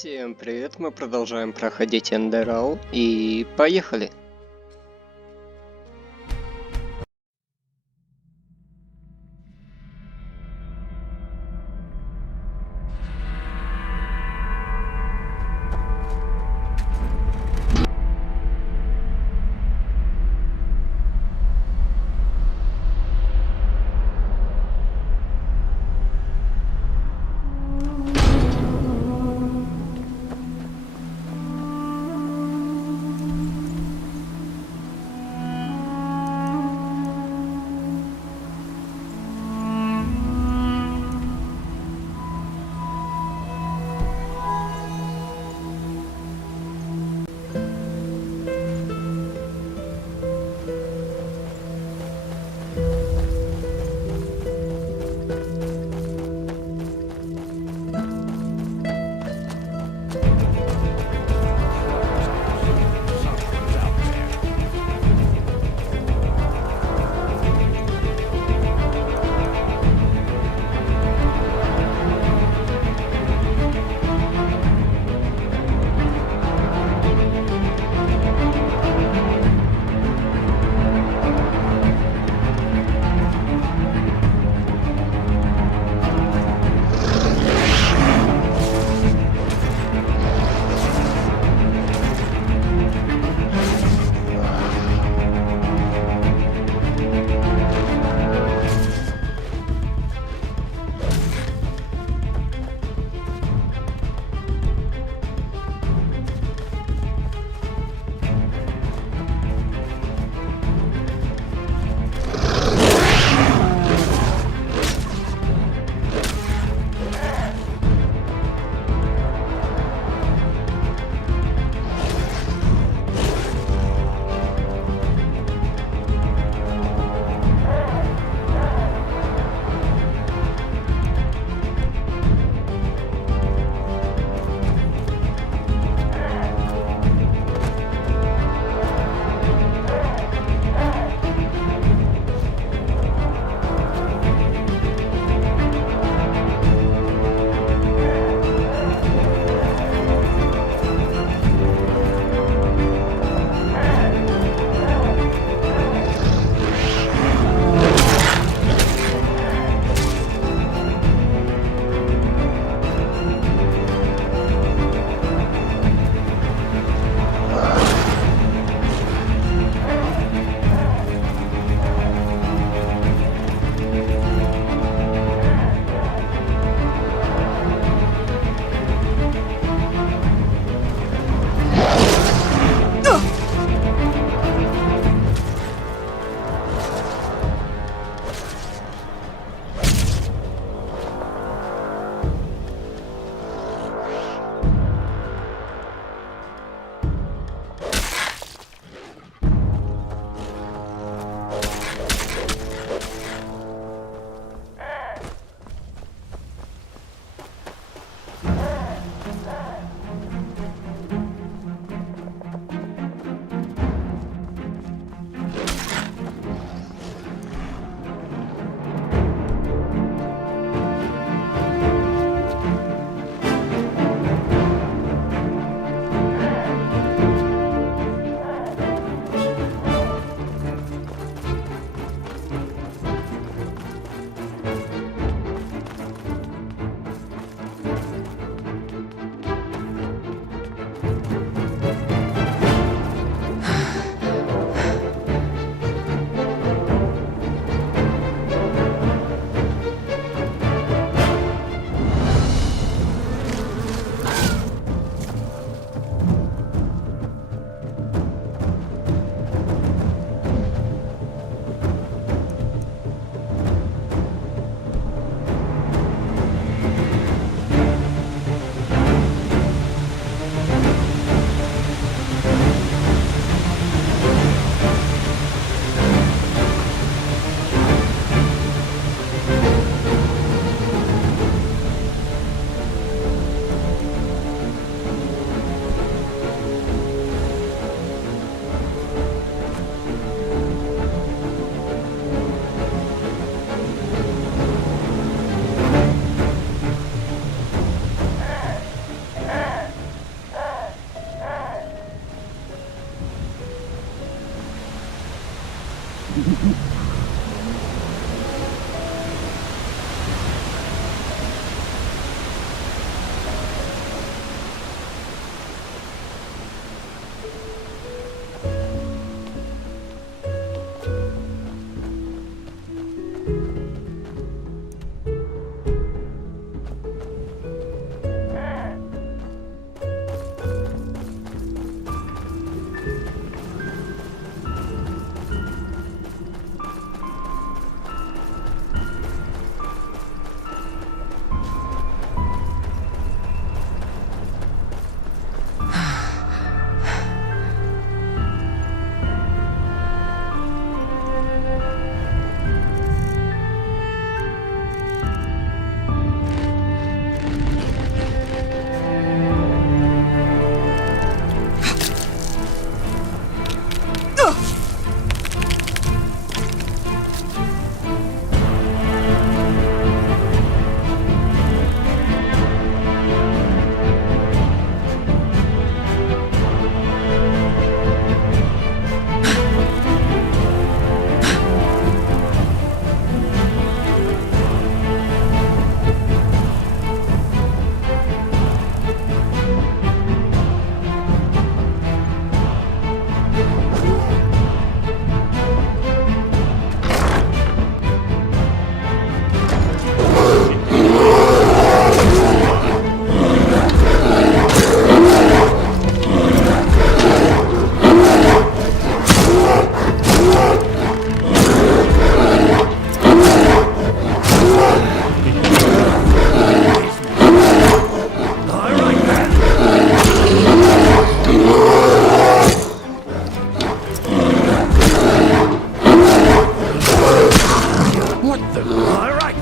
Всем привет, мы продолжаем проходить Enderal и поехали!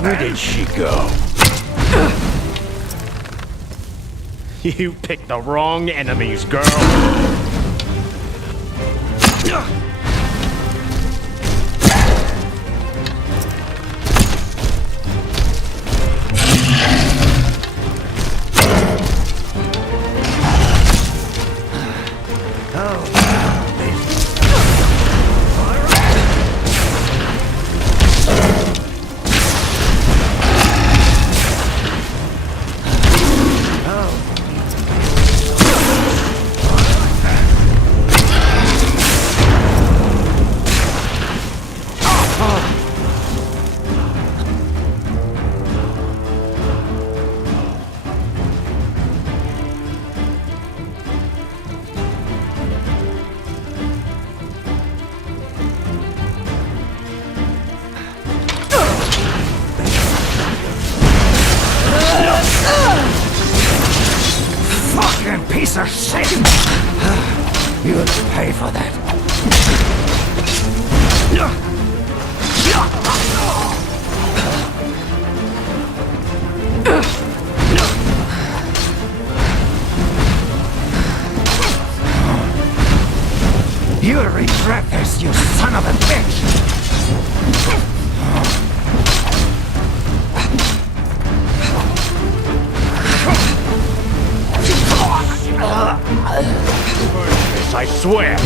Where did she go? You picked the wrong enemies, girl. Fucking piece of shit! You'll pay for that. You'll regret this, you son of a bitch! I swear.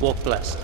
Walk blessed.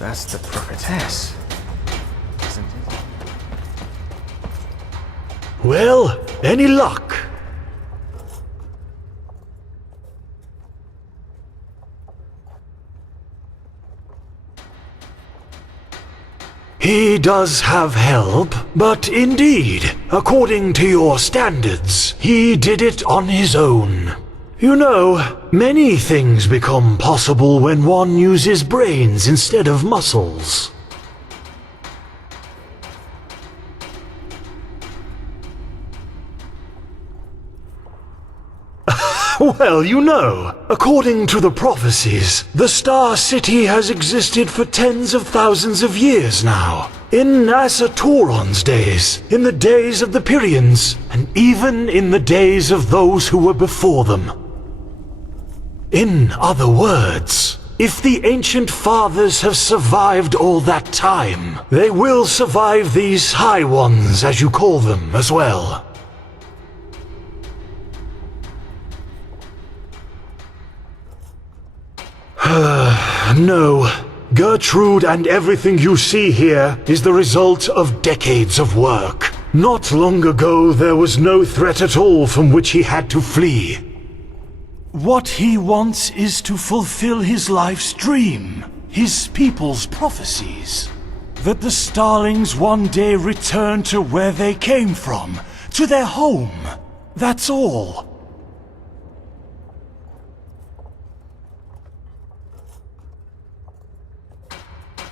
That's the prophetess, isn't it? Well, any luck? He does have help, but indeed, according to your standards, he did it on his own. You know, many things become possible when one uses brains instead of muscles. Well, you know, according to the prophecies, the Star City has existed for tens of thousands of years now. In Asatoron's days, in the days of the Pyrians, and even in the days of those who were before them. In other words, if the ancient fathers have survived all that time, they will survive these High Ones, as you call them, as well. No. Gertrude and everything you see here is the result of decades of work. Not long ago, there was no threat at all from which he had to flee. What he wants is to fulfill his life's dream, his people's prophecies. That the Starlings one day return to where they came from, to their home. That's all.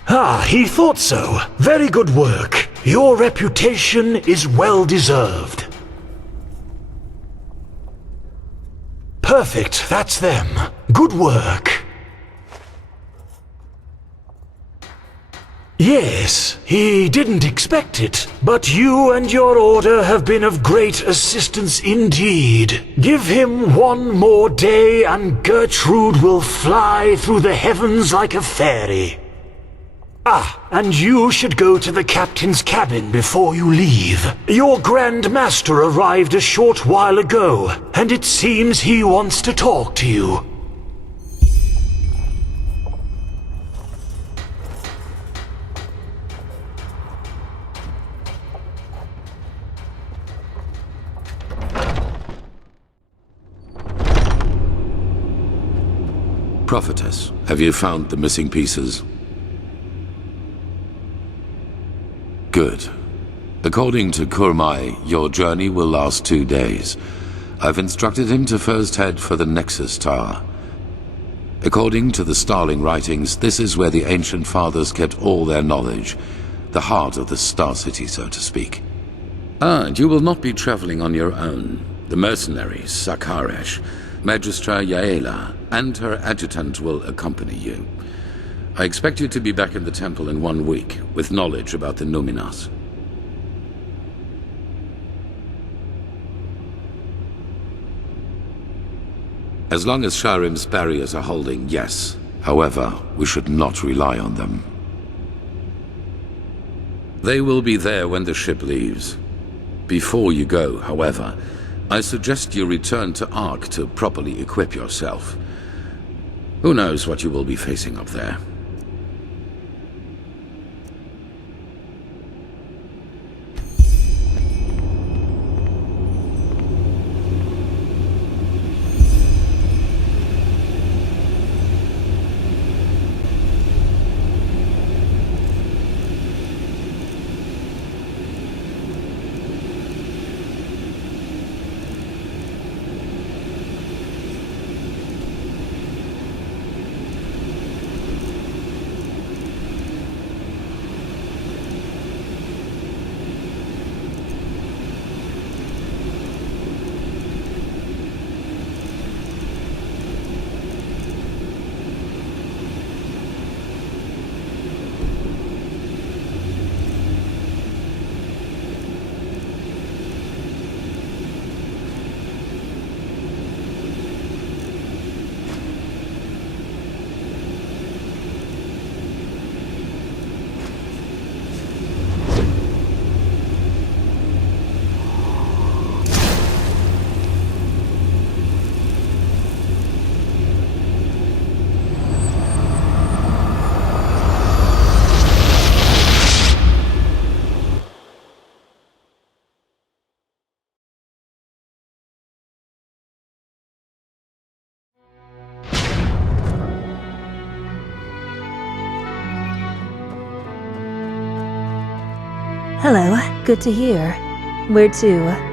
Ah, he thought so. Very good work. Your reputation is well deserved. Perfect, that's them. Good work. Yes, he didn't expect it, but you and your order have been of great assistance indeed. Give him one more day and Gertrude will fly through the heavens like a fairy. Ah, and you should go to the captain's cabin before you leave. Your Grand Master arrived a short while ago, and it seems he wants to talk to you. Prophetess, have you found the missing pieces? Good. According to Kurmai, your journey will last 2 days. I've instructed him to first head for the Nexus Tower. According to the Starling writings, this is where the ancient fathers kept all their knowledge, the heart of the Star City, so to speak. And you will not be traveling on your own. The mercenaries, Sakaresh, Magistra Yaela, and her adjutant will accompany you. I expect you to be back in the temple in 1 week, with knowledge about the Numinas. As long as Sharim's barriers are holding, yes. However, we should not rely on them. They will be there when the ship leaves. Before you go, however, I suggest you return to Ark to properly equip yourself. Who knows what you will be facing up there? Hello, good to hear. Where to?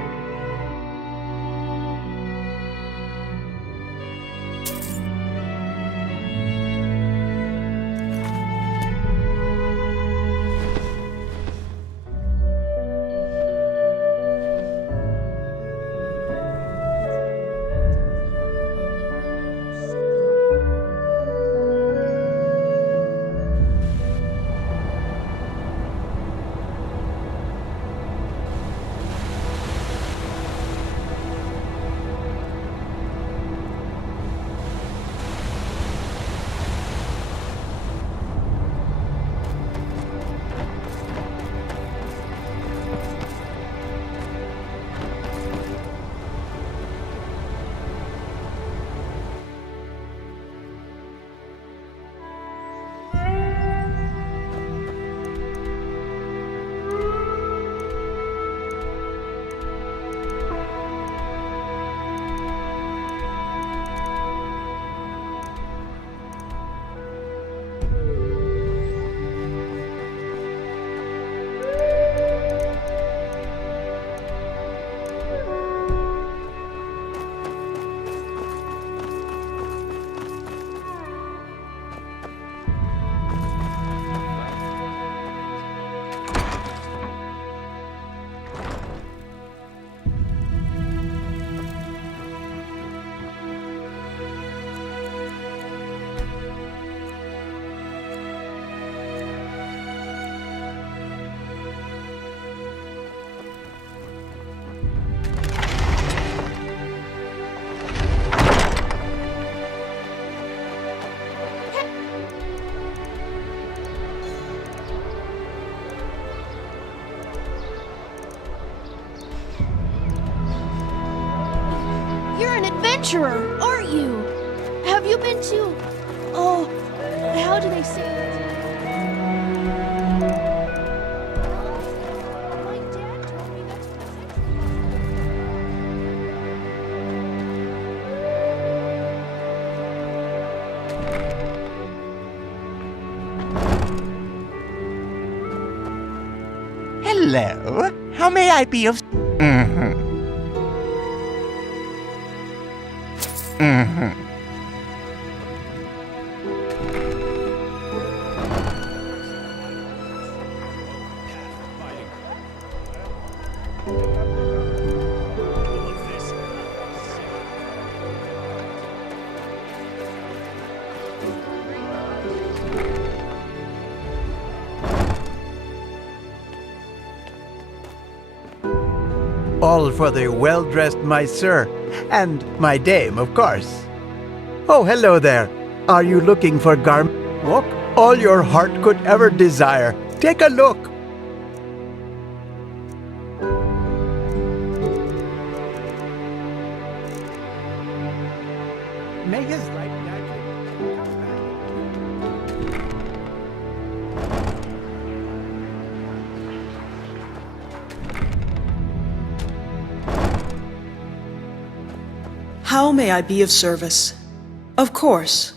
You're an adventurer, aren't you? Have you been to... Oh, how do they say it? My dad told me that's what Hello. How may I be of... All for the well-dressed Monsieur, and my dame, of course. Oh, hello there. Are you looking for look? All your heart could ever desire. Take a look. May his light guide you. Come back. How may I be of service? Of course.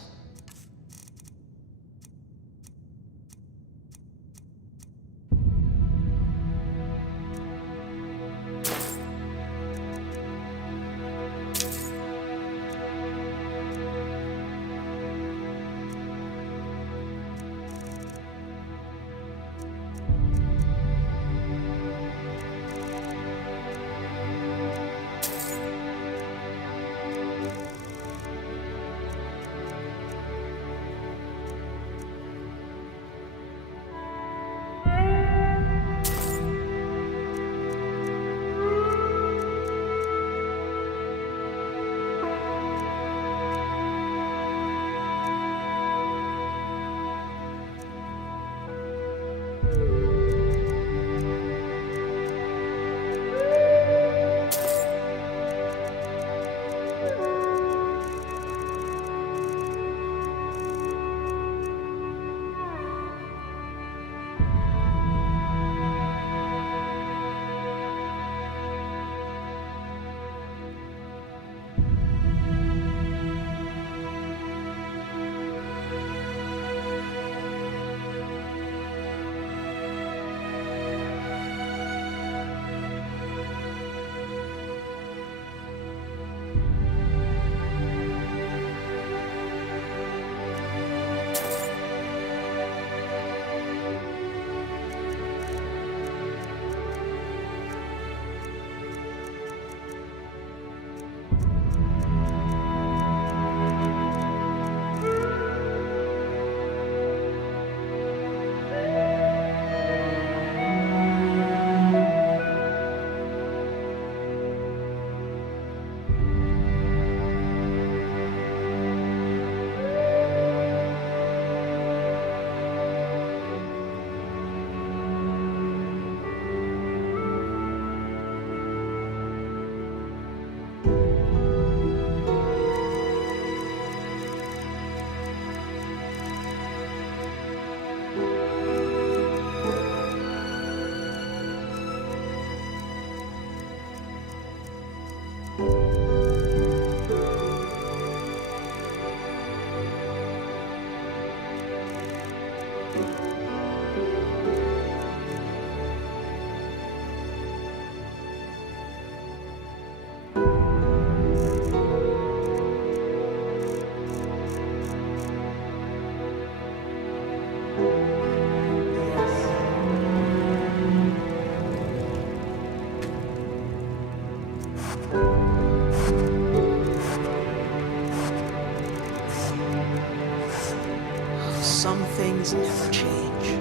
Some things never change.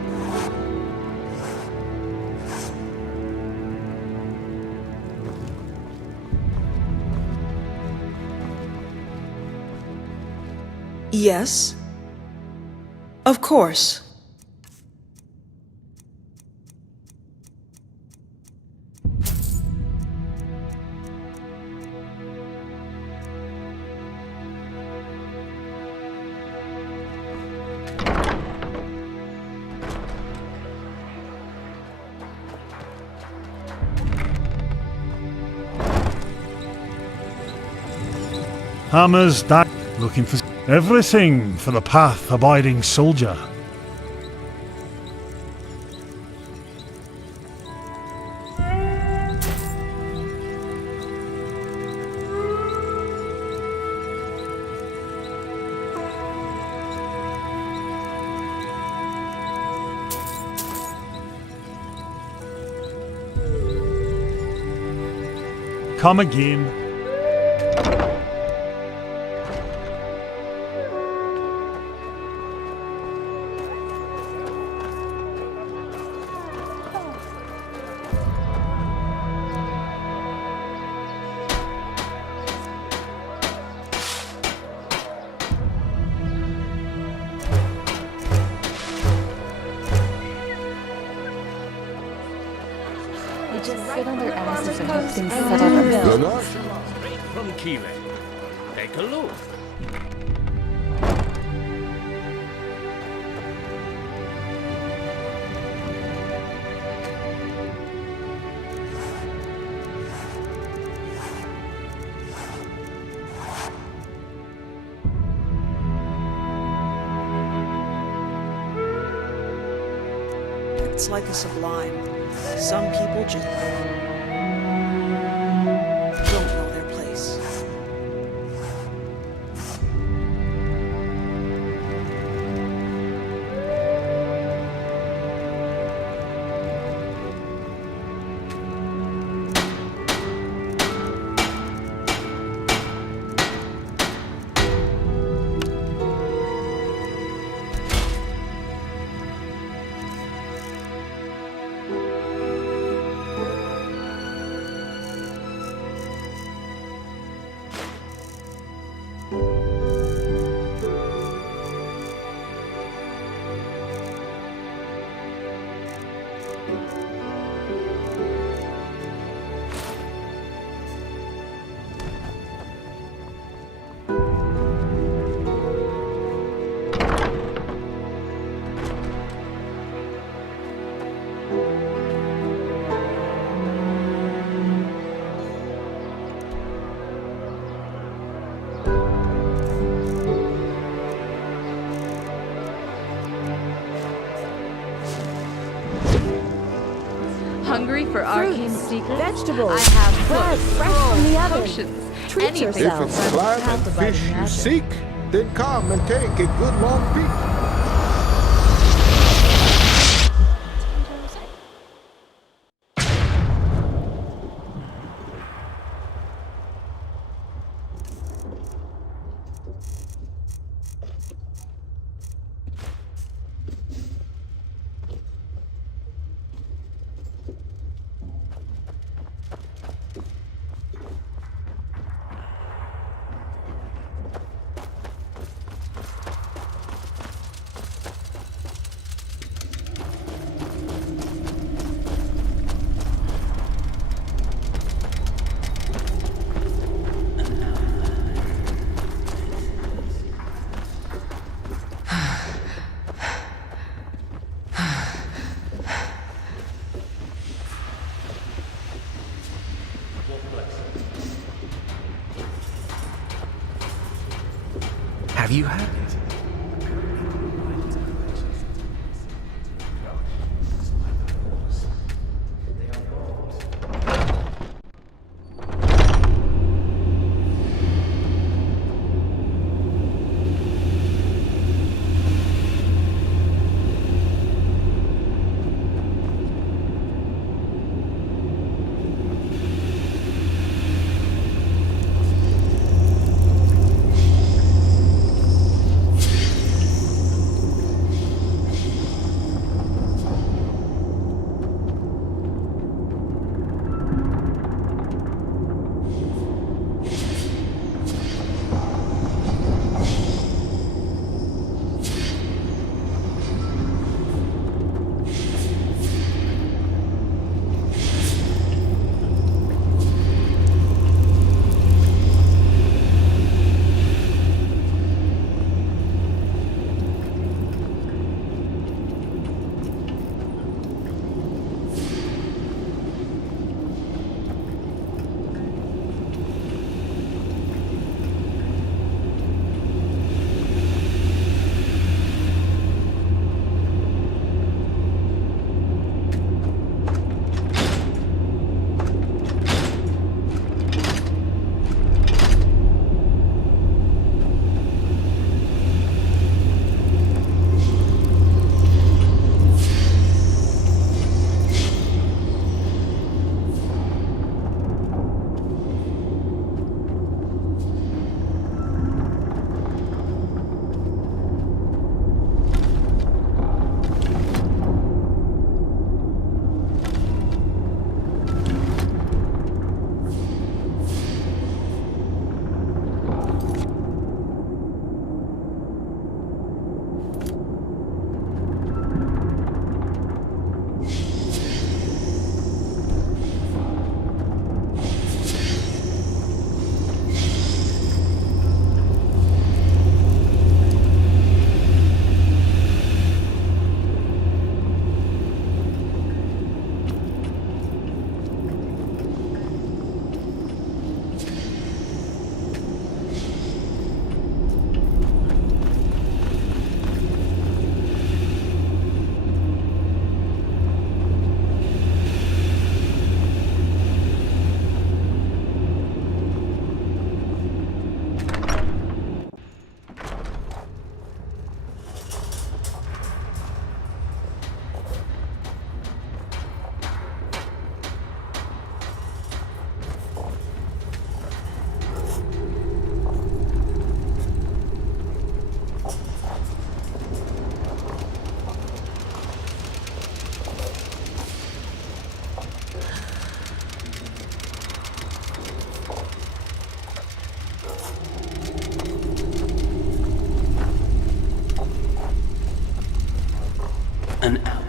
Yes. Of course. Hammers, that looking for everything for the path-abiding soldier. Come again. They just sit on their asses and hope things settle themselves. Straight from Kile. Take a look. It's like a sublime. Some people just don't know their place. Hungry for arcane secrets? vegetables, I have bread books, fresh from the scrolls, oven. potions, Treat anything. yourself. If it's climb and fish you seek, then come and take a good long peek. Have you had it? an outlander.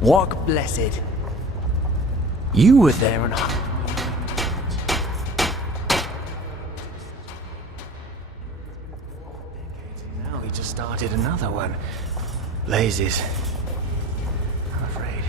Walk blessed. You were there and now he just started another one. Blazes. I'm afraid.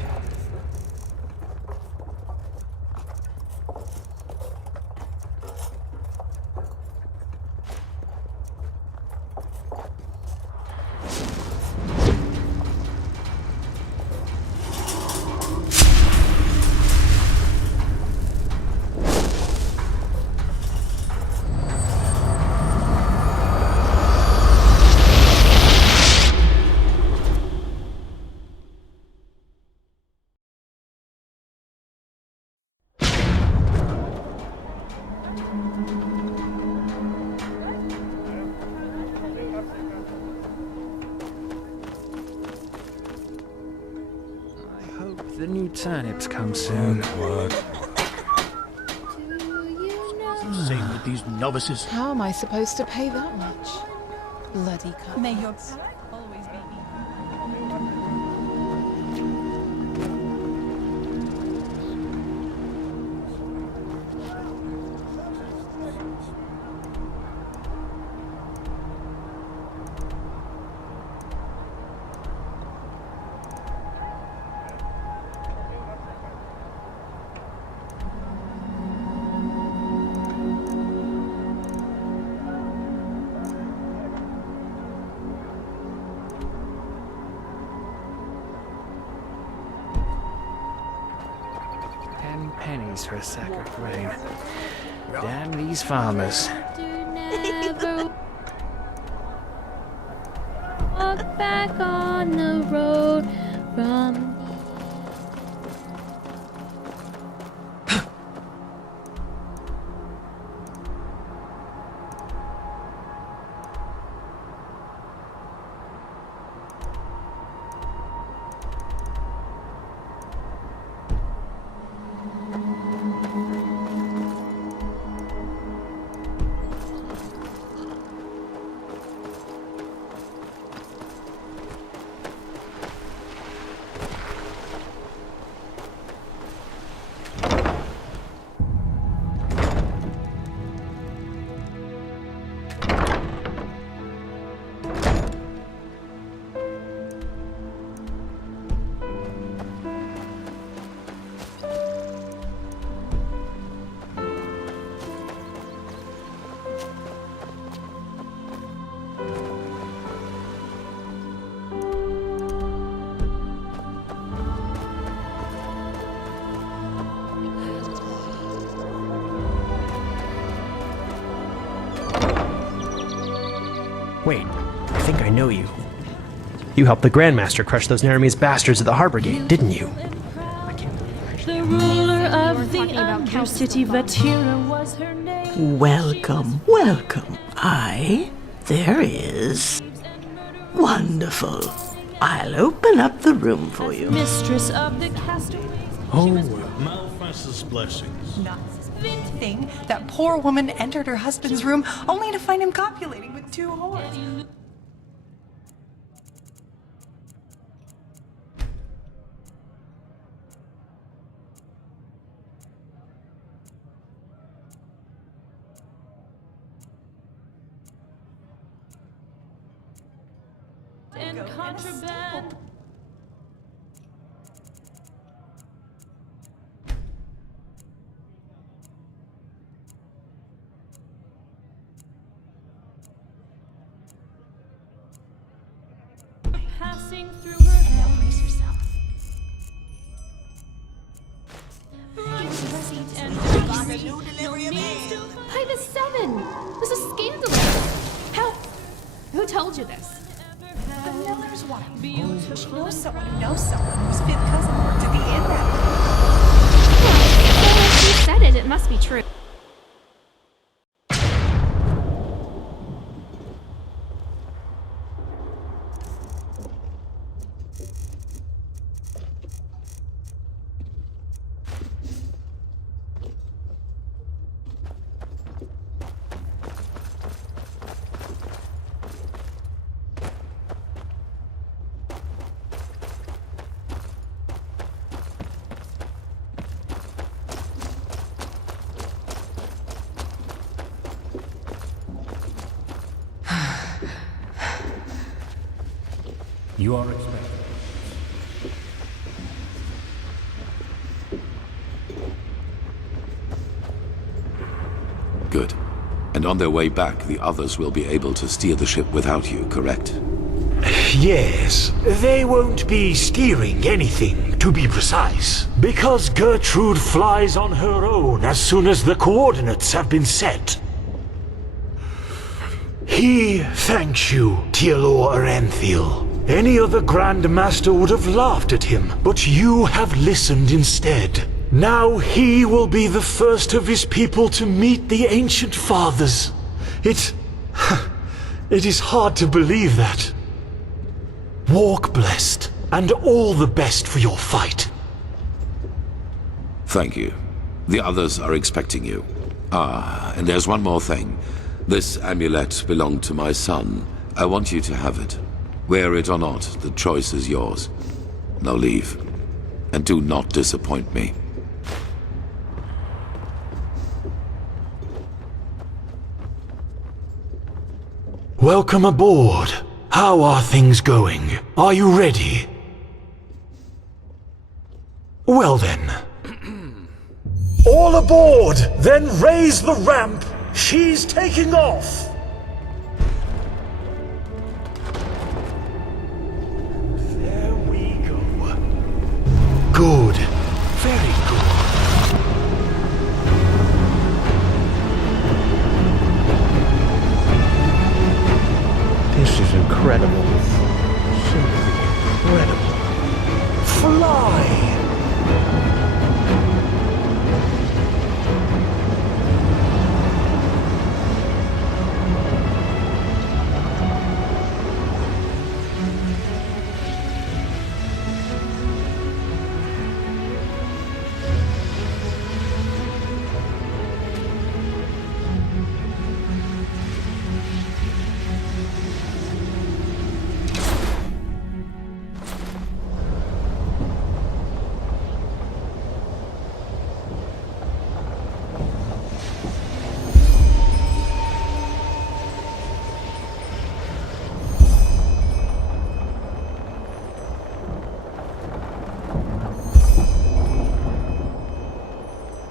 The new turnips come soon. Same with these novices. How am I supposed to pay that much? Bloody cut. May your path always be easy. Pennies for a sack of grain. Damn these farmers. Walk back on the road from know you. You helped the Grandmaster crush those Naramese bastards at the Harbor Gate, didn't you? The ruler of the Undercity, Vatira was her name. Welcome, welcome. Aye, there is. Wonderful. I'll open up the room for you. Mistress of the castaways. Oh, Malphas's blessings. Not thing. That poor woman entered her husband's room only to find him copulating with two whores. And contraband. Passing through her head. Now brace yourself. By the 7! This is scandalous! How? Who told you this? The miller's wife. She knows someone who knows someone whose fifth cousin worked at the Enderal. Well, if she said it, it must be true. You are expected. Good. And on their way back, the others will be able to steer the ship without you, correct? Yes, they won't be steering anything, to be precise, because Gertrude flies on her own as soon as the coordinates have been set. He thanks you, Tealor Aranthiel. Any other Grand Master would have laughed at him, but you have listened instead. Now he will be the first of his people to meet the Ancient Fathers. It is hard to believe that. Walk blessed, and all the best for your fight. Thank you. The others are expecting you. Ah, and there's one more thing. This amulet belonged to my son. I want you to have it. Wear it or not, the choice is yours. Now leave. And do not disappoint me. Welcome aboard. How are things going? Are you ready? Well then. All aboard! Then raise the ramp! She's taking off! There we go. Good. Very good. This is incredible. Simply incredible. Fly!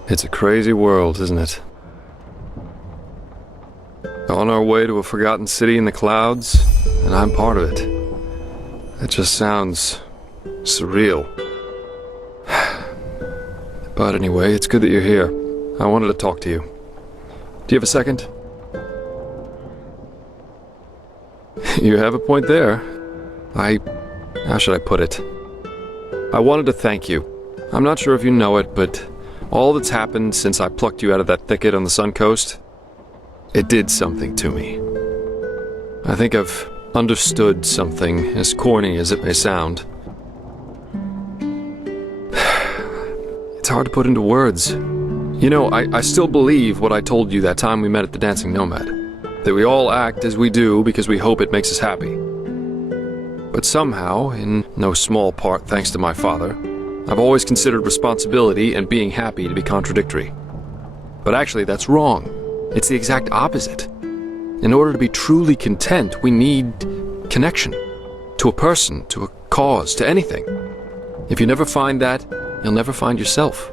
It's a crazy world, isn't it? On our way to a forgotten city in the clouds, and I'm part of it. It just sounds surreal. But anyway, it's good that you're here. I wanted to talk to you. Do you have a second? You have a point there. How should I put it? I wanted to thank you. I'm not sure if you know it, but all that's happened since I plucked you out of that thicket on the Sun Coast, it did something to me. I think I've understood something, as corny as it may sound. It's hard to put into words. You know, I still believe what I told you that time we met at the Dancing Nomad. That we all act as we do because we hope it makes us happy. But somehow, in no small part thanks to my father, I've always considered responsibility and being happy to be contradictory. But actually, that's wrong. It's the exact opposite. In order to be truly content, we need connection. To a person, to a cause, to anything. If you never find that, you'll never find yourself.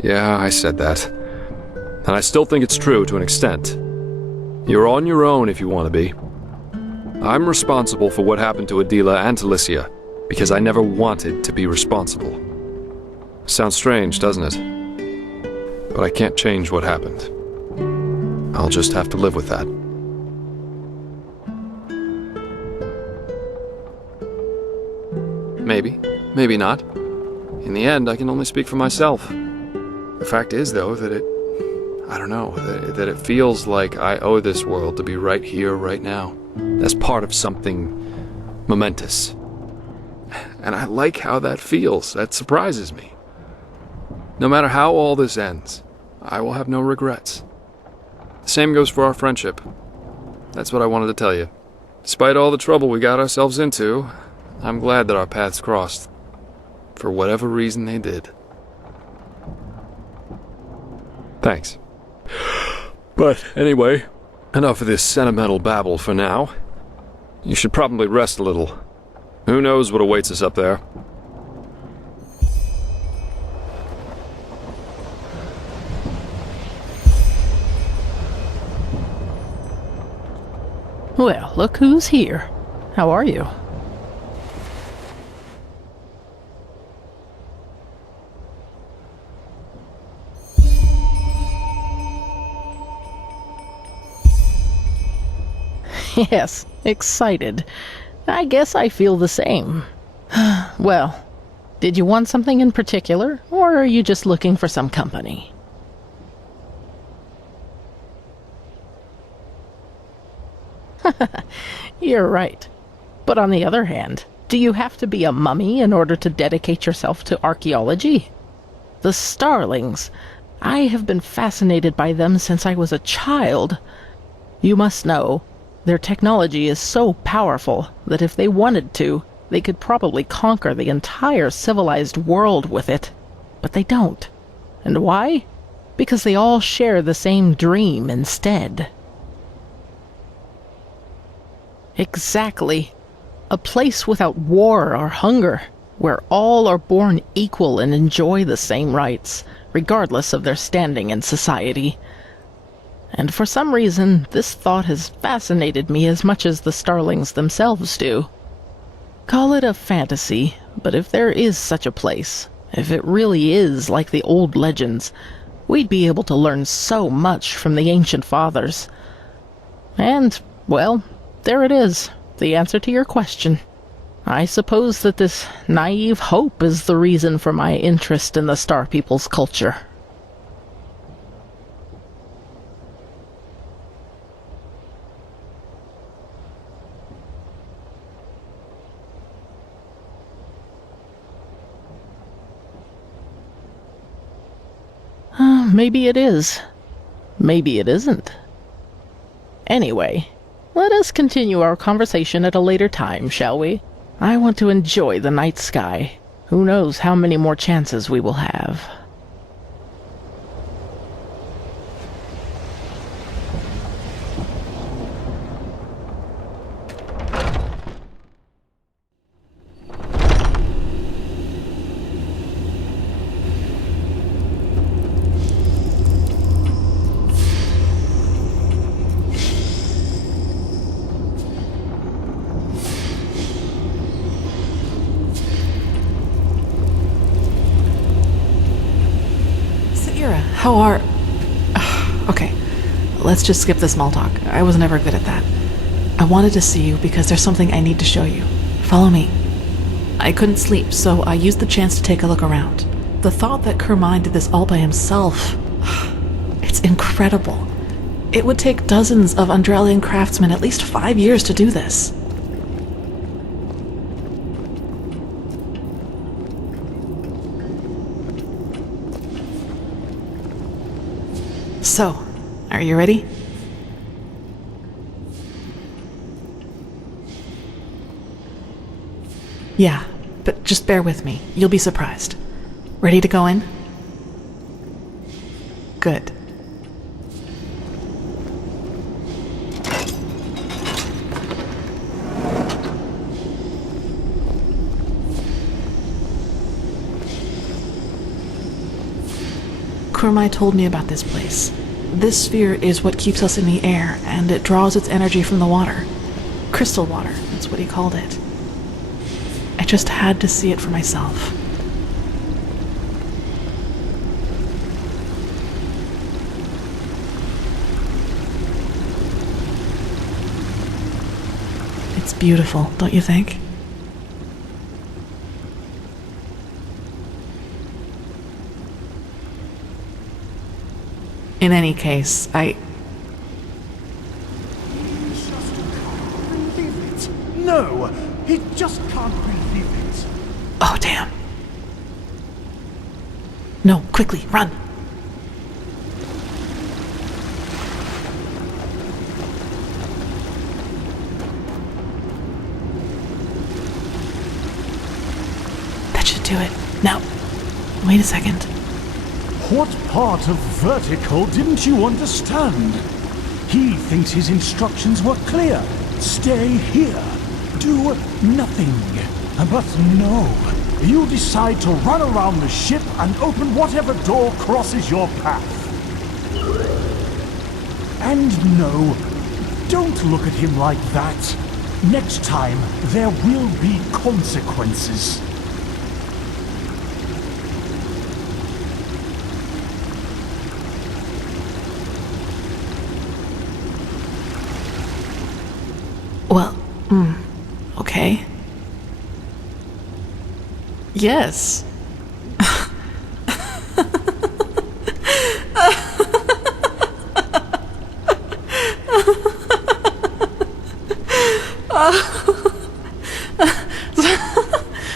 Yeah, I said that. And I still think it's true to an extent. You're on your own if you want to be. I'm responsible for what happened to Adila and to Licia, because I never wanted to be responsible. Sounds strange, doesn't it? But I can't change what happened. I'll just have to live with that. Maybe, maybe not. In the end, I can only speak for myself. The fact is, though, that that it feels like I owe this world to be right here, right now. As part of something momentous. And I like how that feels. That surprises me. No matter how all this ends, I will have no regrets. The same goes for our friendship. That's what I wanted to tell you. Despite all the trouble we got ourselves into, I'm glad that our paths crossed. For whatever reason they did. Thanks. But anyway, enough of this sentimental babble for now. You should probably rest a little. Who knows what awaits us up there? Well, look who's here. How are you? Yes, excited. I guess I feel the same. Well, did you want something in particular, or are you just looking for some company? You're right. But on the other hand, do you have to be a mummy in order to dedicate yourself to archaeology? The starlings. I have been fascinated by them since I was a child. You must know, their technology is so powerful that if they wanted to, they could probably conquer the entire civilized world with it. But they don't. And why? Because they all share the same dream instead. Exactly. A place without war or hunger, where all are born equal and enjoy the same rights, regardless of their standing in society. And for some reason, this thought has fascinated me as much as the starlings themselves do. Call it a fantasy, but if there is such a place, if it really is like the old legends, we'd be able to learn so much from the ancient fathers. And, well, there it is, the answer to your question. I suppose that this naive hope is the reason for my interest in the Star People's culture. Maybe it is. Maybe it isn't. Anyway, let us continue our conversation at a later time, shall we? I want to enjoy the night sky. Who knows how many more chances we will have. How are... Okay, let's just skip the small talk. I was never good at that. I wanted to see you because there's something I need to show you. Follow me. I couldn't sleep, so I used the chance to take a look around. The thought that Kermine did this all by himself... It's incredible. It would take dozens of Enderalian craftsmen at least 5 years to do this. So, are you ready? Yeah, but just bear with me. You'll be surprised. Ready to go in? Good. Kurmai told me about this place. This sphere is what keeps us in the air, and it draws its energy from the water. Crystal water, that's what he called it. I just had to see it for myself. It's beautiful, don't you think? In any case, No, he just can't believe it. Oh, damn. No, quickly, run! That should do it. Now, wait a second. What part of vertical didn't you understand? He thinks his instructions were clear. Stay here. Do nothing. But no. You decide to run around the ship and open whatever door crosses your path. And no, don't look at him like that. Next time, there will be consequences. Well, okay. Yes.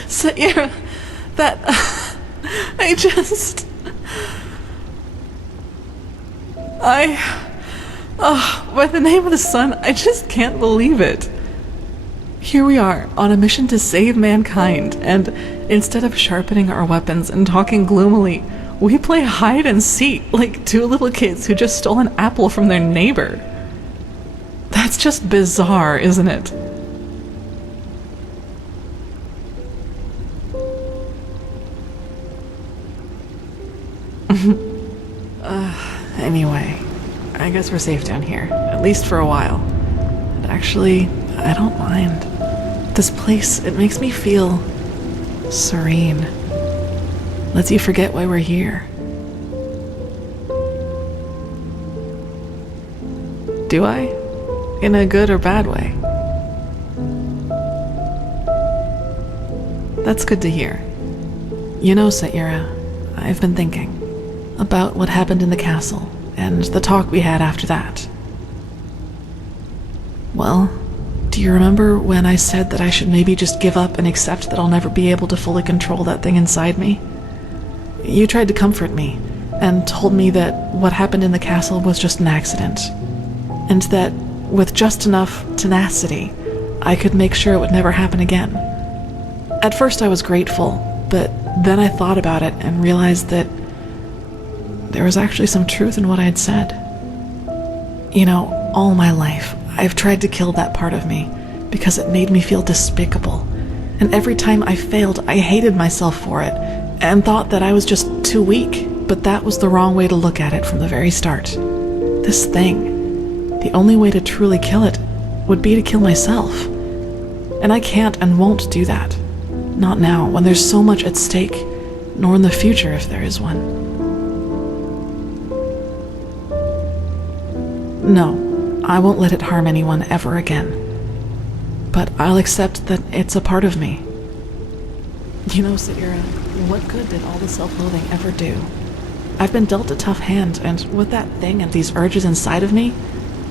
Sayera, that... by the name of the sun, I just can't believe it. Here we are, on a mission to save mankind, and instead of sharpening our weapons and talking gloomily, we play hide and seek like two little kids who just stole an apple from their neighbor. That's just bizarre, isn't it? Anyway, I guess we're safe down here, at least for a while. And actually, I don't mind. This place, it makes me feel serene. Lets you forget why we're here. Do I? In a good or bad way? That's good to hear. You know, Sayera, I've been thinking about what happened in the castle and the talk we had after that. Well, do you remember when I said that I should maybe just give up and accept that I'll never be able to fully control that thing inside me? You tried to comfort me and told me that what happened in the castle was just an accident, and that with just enough tenacity, I could make sure it would never happen again. At first I was grateful, but then I thought about it and realized that there was actually some truth in what I had said. You know, all my life, I've tried to kill that part of me because it made me feel despicable. And every time I failed, I hated myself for it and thought that I was just too weak. But that was the wrong way to look at it from the very start. This thing, the only way to truly kill it would be to kill myself. And I can't and won't do that. Not now, when there's so much at stake, nor in the future if there is one. No, I won't let it harm anyone ever again. But I'll accept that it's a part of me. You know, Saira, what good did all the self-loathing ever do? I've been dealt a tough hand, and with that thing and these urges inside of me,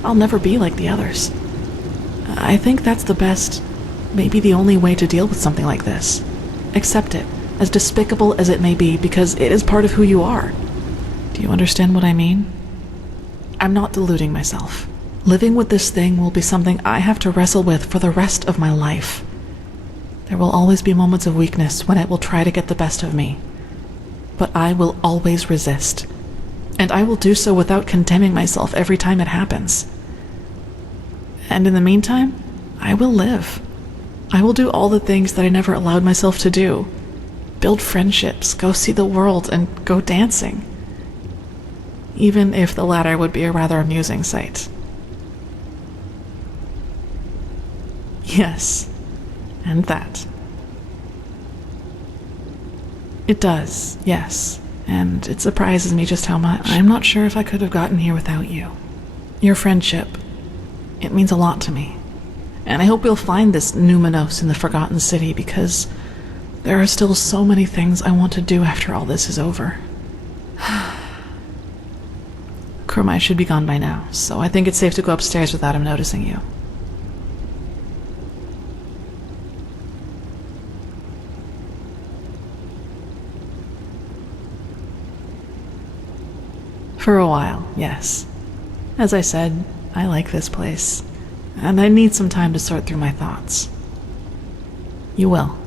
I'll never be like the others. I think that's the best, maybe the only way to deal with something like this. Accept it, as despicable as it may be, because it is part of who you are. Do you understand what I mean? I'm not deluding myself. Living with this thing will be something I have to wrestle with for the rest of my life. There will always be moments of weakness when it will try to get the best of me. But I will always resist. And I will do so without condemning myself every time it happens. And in the meantime, I will live. I will do all the things that I never allowed myself to do. Build friendships, go see the world, and go dancing. Even if the latter would be a rather amusing sight. Yes, and that. It does, yes, and it surprises me just how much. I'm not sure if I could have gotten here without you. Your friendship, it means a lot to me. And I hope we'll find this Numenos in the Forgotten City, because there are still so many things I want to do after all this is over. Kurmai should be gone by now, so I think it's safe to go upstairs without him noticing you. For a while, yes. As I said, I like this place, and I need some time to sort through my thoughts. You will.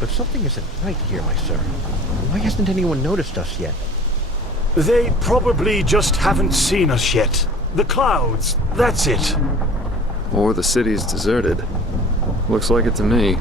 But something isn't right here, my sir. Why hasn't anyone noticed us yet? They probably just haven't seen us yet. The clouds, that's it. Or the city's deserted. Looks like it to me.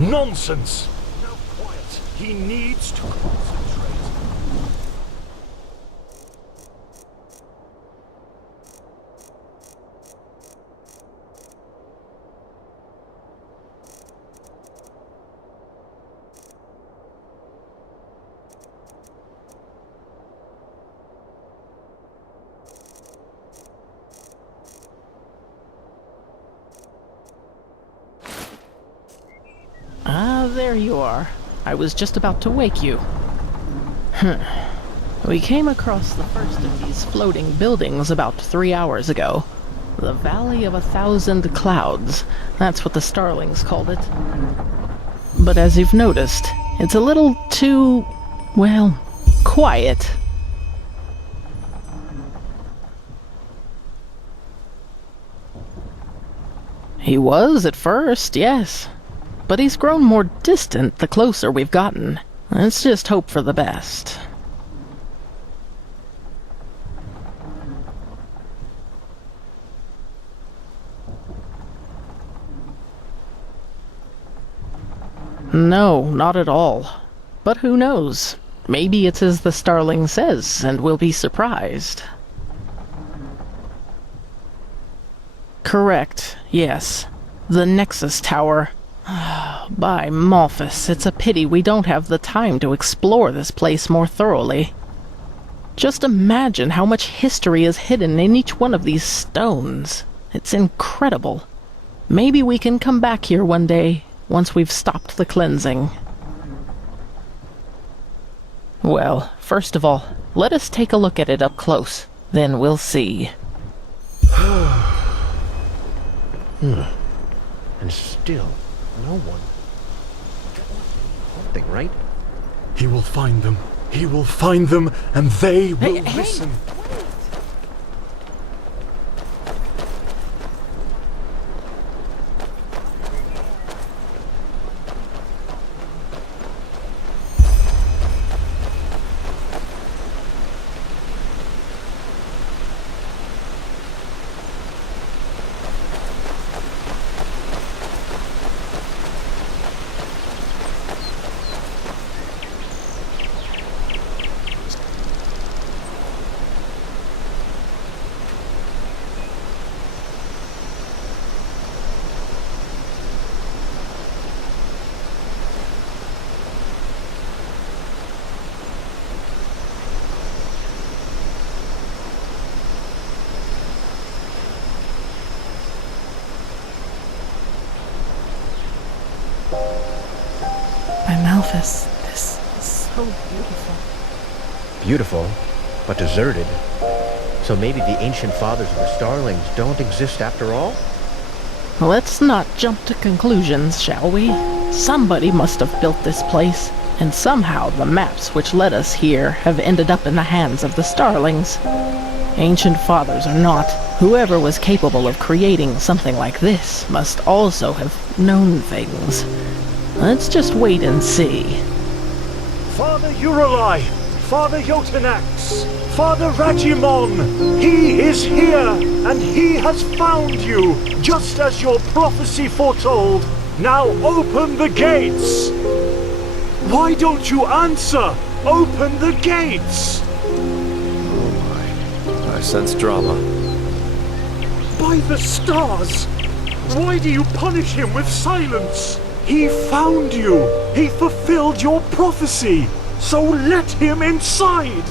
Nonsense! Now quiet. He needs to concentrate. Ah, there you are. I was just about to wake you. We came across the first of these floating buildings about 3 hours ago. The Valley of 1,000 Clouds. That's what the Starlings called it. But as you've noticed, it's a little too, well, quiet. He was at first, yes. But he's grown more distant the closer we've gotten. Let's just hope for the best. No, not at all. But who knows? Maybe it's as the Starling says, and we'll be surprised. Correct, yes. The Nexus Tower. By Malphus, it's a pity we don't have the time to explore this place more thoroughly. Just imagine how much history is hidden in each one of these stones. It's incredible. Maybe we can come back here one day, once we've stopped the cleansing. Well, first of all, let us take a look at it up close. Then we'll see. And still, no one. Something, right? He will find them. He will find them, and they will listen. By Malphus, this is so beautiful. Beautiful, but deserted. So maybe the ancient fathers of the Starlings don't exist after all? Let's not jump to conclusions, shall we? Somebody must have built this place, and somehow the maps which led us here have ended up in the hands of the Starlings. Ancient fathers or not, whoever was capable of creating something like this must also have known things. Let's just wait and see. Father Eurolai, Father Jotanax, Father Ragimon, he is here, and he has found you, just as your prophecy foretold. Now open the gates! Why don't you answer? Open the gates! Oh my, I sense drama. By the stars! Why do you punish him with silence? He found you! He fulfilled your prophecy! So let him inside!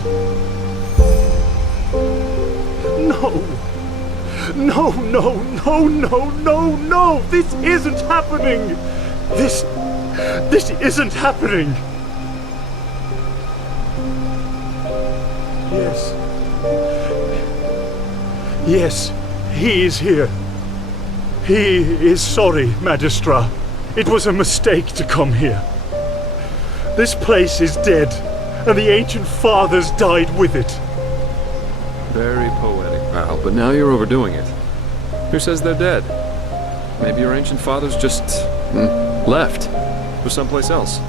No! No, no, no, no, no, no! This isn't happening! This isn't happening! Yes. Yes, he is here. He is sorry, Magistra. It was a mistake to come here. This place is dead, and the ancient fathers died with it. Very poetic, pal, but now you're overdoing it. Who says they're dead? Maybe your ancient fathers just left for someplace else.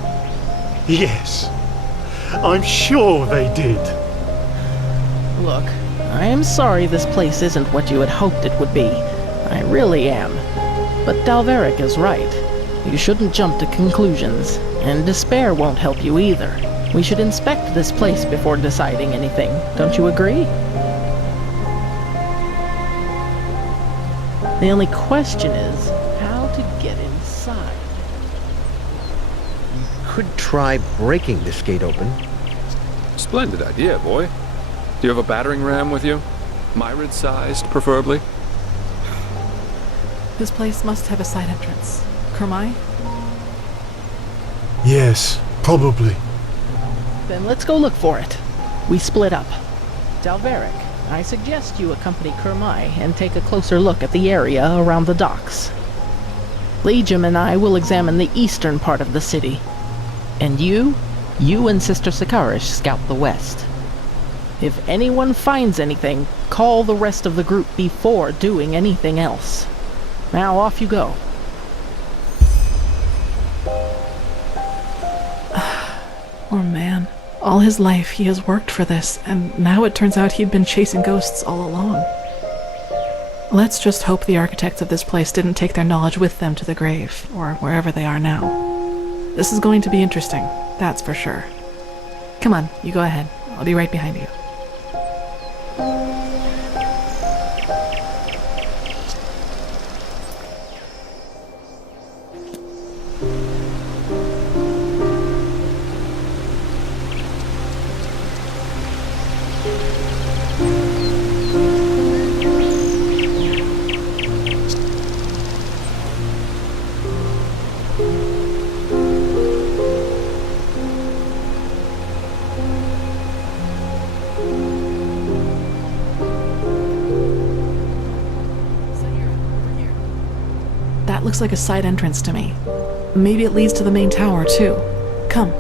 Yes, I'm sure they did. Look, I am sorry this place isn't what you had hoped it would be. I really am. But Dalveric is right. You shouldn't jump to conclusions, and despair won't help you either. We should inspect this place before deciding anything. Don't you agree? The only question is how to get inside. Could try breaking this gate open. Splendid idea, boy. Do you have a battering ram with you? Myrid-sized, preferably? This place must have a side entrance. Kermai? Yes, probably. Then let's go look for it. We split up. Dalveric, I suggest you accompany Kermai and take a closer look at the area around the docks. Legium and I will examine the eastern part of the city. And you and Sister Sakarish scout the west. If anyone finds anything, call the rest of the group before doing anything else. Now off you go. Poor man. All his life he has worked for this, and now it turns out he'd been chasing ghosts all along. Let's just hope the architects of this place didn't take their knowledge with them to the grave, or wherever they are now. This is going to be interesting, that's for sure. Come on, you go ahead. I'll be right behind you. That looks like a side entrance to me. Maybe it leads to the main tower, too. Come,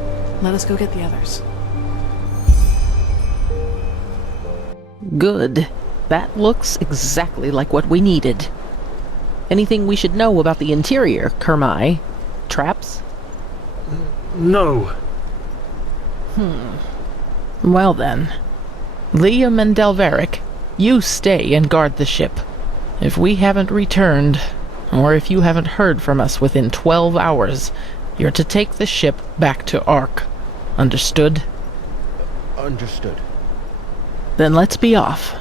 let us go get the others. Good. That looks exactly like what we needed. Anything we should know about the interior, Kermai? Traps? No. Well then. Liam and Dalveric, you stay and guard the ship. If we haven't returned, or if you haven't heard from us within 12 hours, you're to take the ship back to Ark. Understood? Understood. Then let's be off.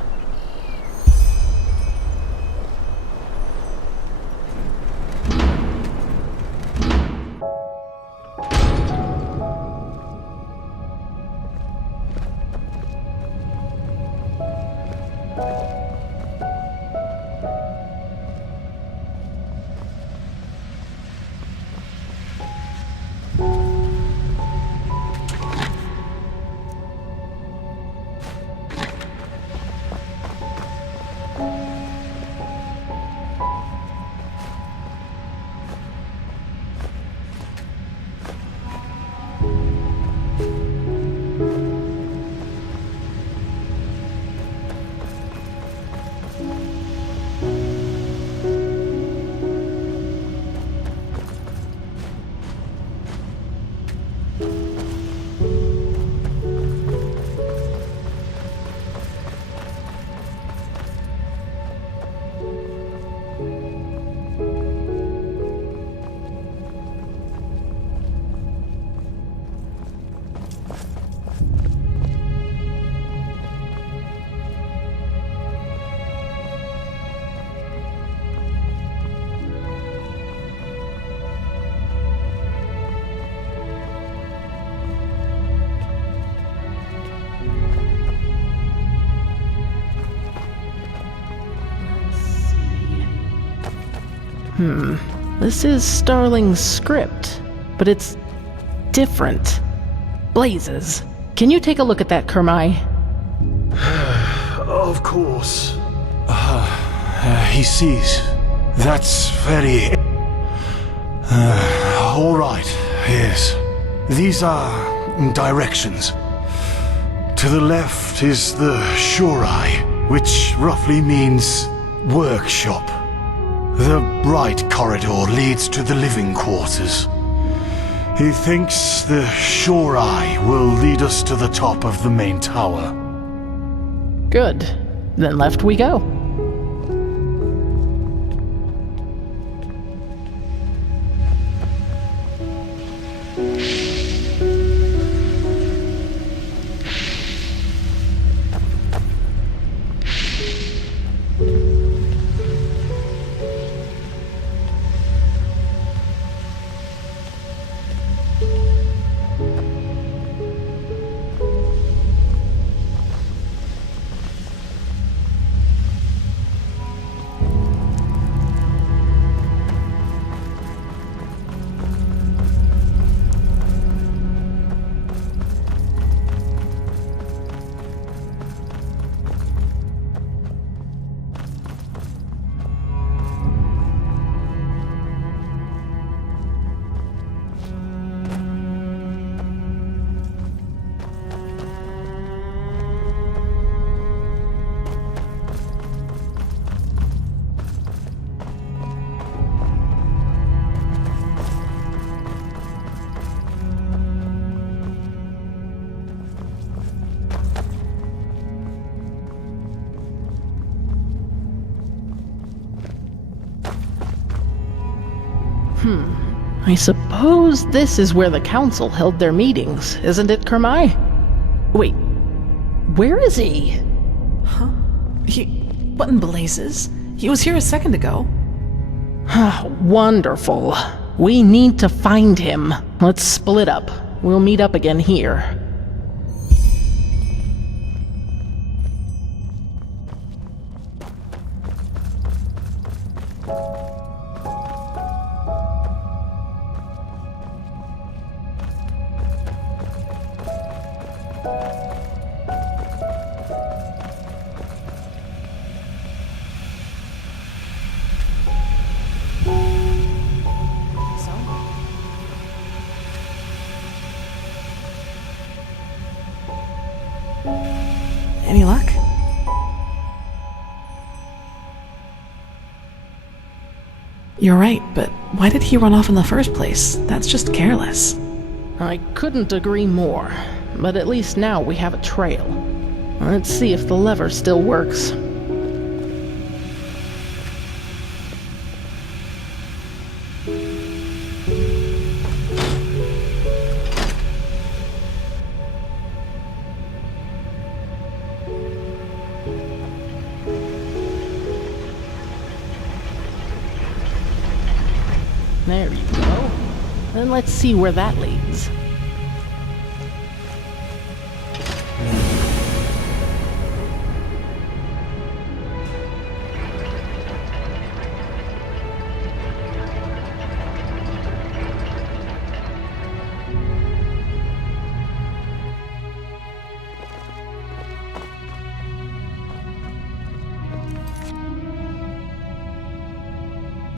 This is Starling's script, but it's different. Blazes. Can you take a look at that, Kermai? Of course. He sees. That's very... all right, yes. These are directions. To the left is the Shorai, which roughly means workshop. The right corridor leads to the living quarters. He thinks the Shorai will lead us to the top of the main tower. Good. Then left we go. I suppose this is where the council held their meetings, isn't it, Kermai? Wait, where is he? Huh? What in blazes? He was here a second ago. Wonderful. We need to find him. Let's split up. We'll meet up again here. Any luck? You're right, but why did he run off in the first place? That's just careless. I couldn't agree more, but at least now we have a trail. Let's see if the lever still works. There you go. Then let's see where that leads.